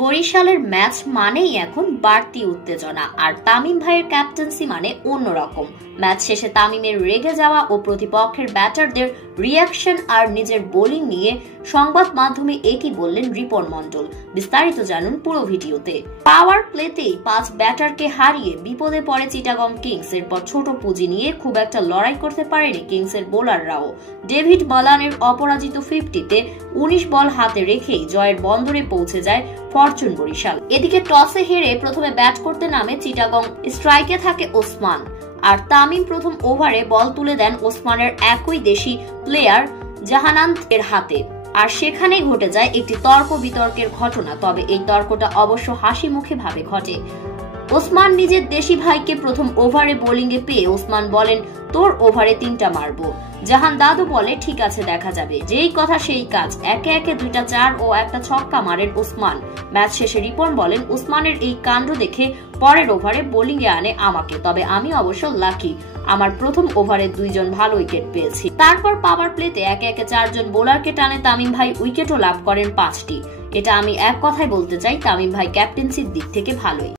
বরিশালের ম্যাচ মানেই এখন বাড়তি উত্তেজনা, আর তামিম ভাইয়ের ক্যাপ্টেন্সি মানে অন্যরকম। ম্যাচ শেষে তামিমের রেগে যাওয়া ও প্রতিপক্ষের ব্যাটারদের রিয়াকশন আর নিজের বোলিং নিয়ে সংবাদ মাধ্যমে একই বললেন রিপন মন্ডল। বিস্তারিত জানুন পুরো ভিডিওতে। পাওয়ার প্লেতেই 5 ব্যাটারকে হারিয়ে বিপদে পড়ে চিটাগং কিংস। এরপর ছোট পুঁজি নিয়ে খুব একটা লড়াই করতে পারেনি কিংসের বোলাররাও। ডেভিড মালানের অপরাজিত 50-তে 19 বল হাতে রেখেই জয়ের বন্দরে পৌঁছে যায় ফরচুন বরিশাল। এদিকে টসে হেরে প্রথমে ব্যাট করতে নামে চিটাগং। স্ট্রাইকে থাকে ওসমান, আর তামিম প্রথম ওভারে বল তুলে দেন ওসমানের একই দেশি প্লেয়ার জাহানান্ত এর হাতে। আর সেখানেই ঘটে যায় একটি তর্ক বিতর্কের ঘটনা। তবে এই তর্কটা অবশ্য হাসি মুখে ভাবে ঘটে। ওসমান নিজের দেশি ভাইকে প্রথম ওভারে বোলিংয়ে পেয়ে ওসমান বলেন, তোর ওভারে 3টা মারবো। জাহান দাদু বলে, ঠিক আছে, দেখা যাবে। যেই কথা সেই কাজ, একে একে 2টা 4 ও একটা ছক্কা মারেন ওসমান। ম্যাচ শেষে রিপন বলেন, ওসমানের এই কাণ্ড দেখে পরের ওভারে বোলিং এ আনে আমাকে। তবে আমি অবশ্য লাকি, আমার প্রথম ওভারে 2 জন ভালো উইকেট পেয়েছি। তারপর পাওয়ার প্লেতে একে একে 4 জন বোলারকে টানে তামিম ভাই, উইকেটও লাভ করেন 5টি। এটা আমি এক কথায় বলতে চাই, তামিম ভাই ক্যাপ্টেন্সির দিক থেকে ভালোই।